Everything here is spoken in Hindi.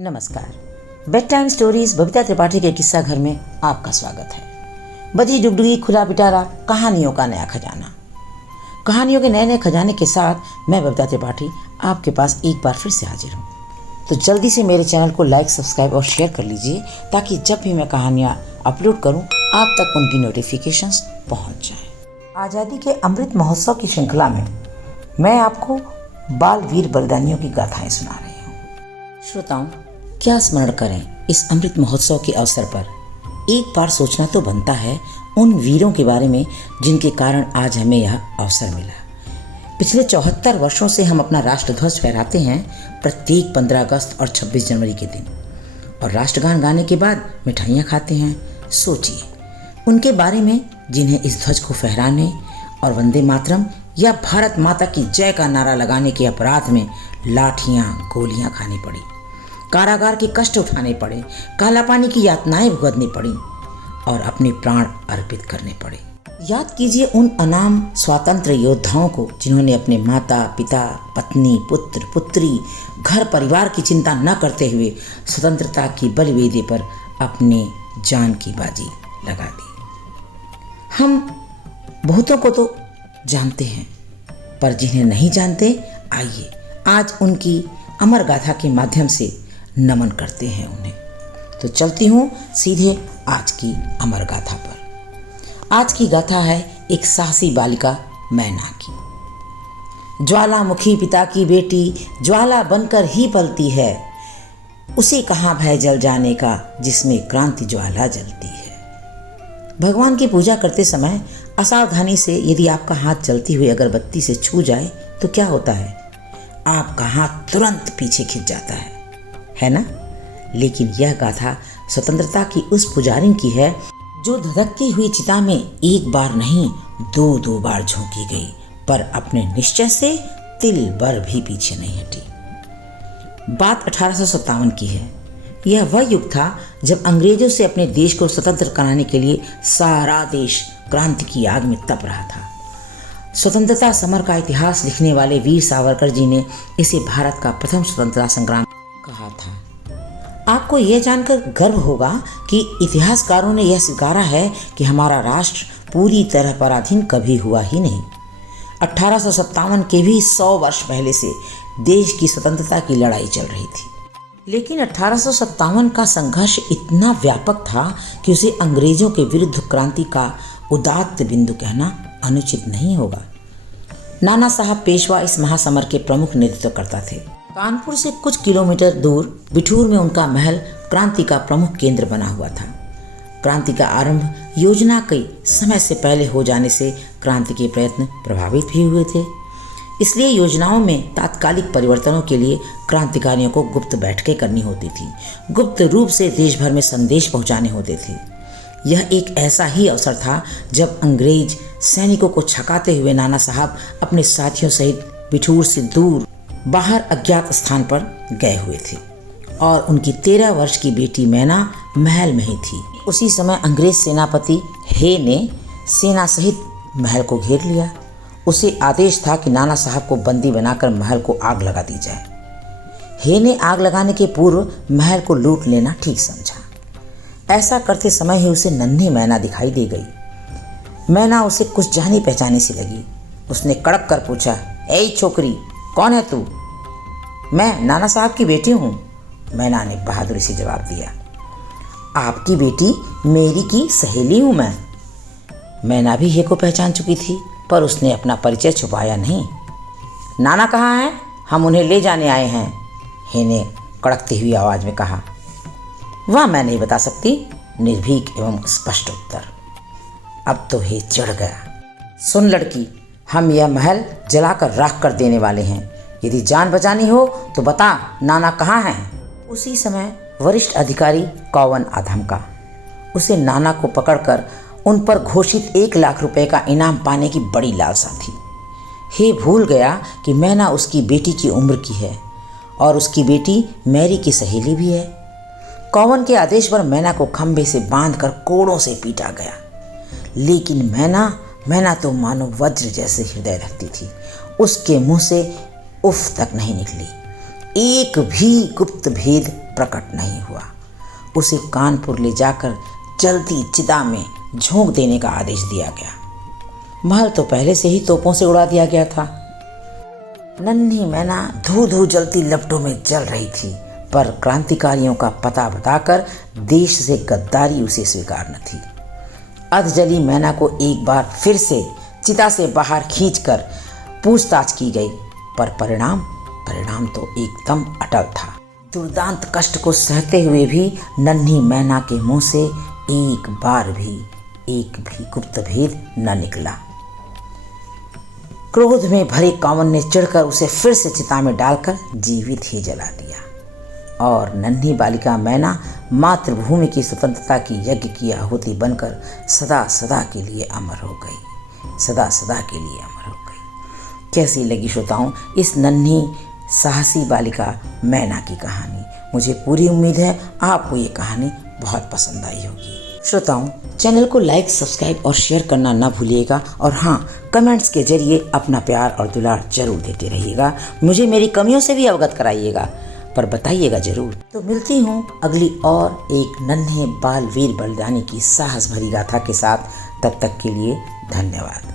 नमस्कार। Bed time stories Babita Tripathi के किस्सा घर में आपका स्वागत है। बजी डुगडुगी खुला पिटारा, कहानियों का नया खजाना। कहानियों के नए नए खजाने के साथ मैं बबीता त्रिपाठी आपके पास एक बार फिर से हाजिर हूँ। तो जल्दी से मेरे चैनल को लाइक, सब्सक्राइब और शेयर कर लीजिए ताकि जब भी मैं कहानियाँ अपलोड करूँ आप तक उनकी नोटिफिकेशंस पहुँच जाए। आज़ादी के अमृत महोत्सव की श्रृंखला में मैं आपको बाल वीर बलिदानियों की गाथाएं सुना रही हूँ। श्रोताओं, क्या स्मरण करें इस अमृत महोत्सव के अवसर पर। एक बार सोचना तो बनता है उन वीरों के बारे में जिनके कारण आज हमें यह अवसर मिला। पिछले 74 वर्षों से हम अपना राष्ट्रध्वज फहराते हैं प्रत्येक 15 अगस्त और 26 जनवरी के दिन, और राष्ट्रगान गाने के बाद मिठाइयाँ खाते हैं। सोचिए उनके बारे में जिन्हें इस ध्वज को फहराने और वंदे मातरम या भारत माता की जय का नारा लगाने के अपराध में लाठियाँ गोलियाँ खानी पड़ी, कारागार के कष्ट उठाने पड़े, काला पानी की यातनाएं भुगतनी पड़ी और अपने प्राण अर्पित करने पड़े। याद कीजिए उन अनाम स्वातंत्र्य योद्धाओं को जिन्होंने अपने माता पिता, पत्नी, पुत्र पुत्री, घर परिवार की चिंता न करते हुए स्वतंत्रता की बलिवेदी पर अपने जान की बाजी लगा दी। हम बहुतों को तो जानते हैं, पर जिन्हें नहीं जानते, आइए आज उनकी अमर गाथा के माध्यम से नमन करते हैं उन्हें। तो चलती हूँ सीधे आज की अमर गाथा पर। आज की गाथा है एक साहसी बालिका मैना की। ज्वालामुखी पिता की बेटी ज्वाला बनकर ही पलती है, उसे कहाँ भय जल जाने का जिसमें क्रांति ज्वाला जलती है। भगवान की पूजा करते समय असावधानी से यदि आपका हाथ जलती हुई अगरबत्ती से छू जाए तो क्या होता है? आपका हाथ तुरंत पीछे खिंच जाता है ना? लेकिन यह गाथा स्वतंत्रता की उस पुजारिन की है जो धधकती हुई चिता में एक बार नहीं 2 बार झोंकी गई, पर अपने निश्चय से तिल भर भी पीछे नहीं हटी। बात 1857 की है। यह वह युग था जब अंग्रेजों से अपने देश को स्वतंत्र कराने के लिए सारा देश क्रांति की आग में तप रहा था। स्वतंत्रता समर का इतिहास लिखने वाले वीर सावरकर जी ने इसे भारत का प्रथम स्वतंत्रता संग्राम कहा था। आपको यह जानकर गर्व होगा कि इतिहासकारों ने यह स्वीकारा है कि हमारा राष्ट्र पूरी तरह पराधीन कभी हुआ ही नहीं। 1857 के भी 100 वर्ष पहले से देश की स्वतंत्रता की लड़ाई चल रही थी, लेकिन 1857 का संघर्ष इतना व्यापक था कि उसे अंग्रेजों के विरुद्ध क्रांति का उदात्त बिंदु कहना अनुचित नहीं होगा। नाना साहब पेशवा इस महासमर के प्रमुख नेतृत्वकर्ता थे। कानपुर से कुछ किलोमीटर दूर बिठूर में उनका महल क्रांति का प्रमुख केंद्र बना हुआ था। क्रांति का आरंभ योजना के समय से पहले हो जाने से क्रांति के प्रयत्न प्रभावित भी हुए थे। इसलिए योजनाओं में तात्कालिक परिवर्तनों के लिए क्रांतिकारियों को गुप्त बैठकें करनी होती थी, गुप्त रूप से देश भर में संदेश पहुंचाने होते थे। यह एक ऐसा ही अवसर था जब अंग्रेज सैनिकों को छकाते हुए नाना साहब अपने साथियों सहित बिठूर से दूर बाहर अज्ञात स्थान पर गए हुए थे और उनकी 13 वर्ष की बेटी मैना महल में ही थी। उसी समय अंग्रेज सेनापति हे ने सेना सहित महल को घेर लिया। उसे आदेश था कि नाना साहब को बंदी बनाकर महल को आग लगा दी जाए। हे ने आग लगाने के पूर्व महल को लूट लेना ठीक समझा। ऐसा करते समय ही उसे नन्ही मैना दिखाई दे गई। मैना उसे कुछ जानी पहचानी सी लगी। उसने कड़क कर पूछा, ए छोकरी, कौन है तू? मैं नाना साहब की बेटी हूँ, मैना ने बहादुरी से जवाब दिया। आपकी बेटी मेरी की सहेली हूँ मैं। मैना भी हे को पहचान चुकी थी, पर उसने अपना परिचय छुपाया नहीं। नाना कहाँ हैं? हम उन्हें ले जाने आए हैं, हे ने कड़कती हुई आवाज़ में कहा। वह मैं नहीं बता सकती, निर्भीक एवं स्पष्ट उत्तर। अब तो हे चढ़ गया। सुन लड़की, हम यह महल जलाकर राख कर देने वाले हैं। यदि जान बचानी हो तो बता, नाना कहाँ हैं? उसी समय वरिष्ठ अधिकारी कौवन आधम का उसे नाना को पकड़कर उन पर घोषित 1 लाख रुपए का इनाम पाने की बड़ी लालसा थी। हे भूल गया कि मैना उसकी बेटी की उम्र की है और उसकी बेटी मैरी की सहेली भी है। कौवन के आदेश पर मैना को खंभे से बांधकर कोड़ों से पीटा गया, लेकिन मैना तो मानो वज्र जैसे हृदय रखती थी। उसके मुंह से उफ तक नहीं निकली। एक भी गुप्त भेद प्रकट नहीं हुआ। उसे कानपुर ले जाकर जल्दी चिता में झोंक देने का आदेश दिया गया। महल तो पहले से ही तोपों से उड़ा दिया गया था। नन्ही मैना धू धू जलती लपटों में जल रही थी, पर क्रांतिकारियों का पता बताकर देश से गद्दारी उसे स्वीकार न थी। अधजली मैना को एक बार फिर से चिता से बाहर खींचकर पूछताछ की गई, पर परिणाम तो एकदम अटल था। दुर्दांत कष्ट को सहते हुए भी नन्ही मैना के मुंह से एक भी गुप्त भेद न निकला। क्रोध में भरे कांवन ने चिढ़कर उसे फिर से चिता में डालकर जीवित ही जला दिया और नन्ही बालिका मैना मातृभूमि की स्वतंत्रता की यज्ञ की आहुति बनकर सदा सदा के लिए अमर हो गई। कैसी लगी श्रोताओं इस नन्ही साहसी बालिका मैना की कहानी? मुझे पूरी उम्मीद है आपको ये कहानी बहुत पसंद आई होगी। श्रोताओं, चैनल को लाइक, सब्सक्राइब और शेयर करना ना भूलिएगा और हाँ, कमेंट्स के जरिए अपना प्यार और दुलार जरूर देते रहिएगा। मुझे मेरी कमियों से भी अवगत कराइएगा, पर बताइएगा जरूर। तो मिलती हूँ अगली और एक नन्हे बाल वीर बलिदानी की साहस भरी गाथा के साथ। तब तक के लिए धन्यवाद।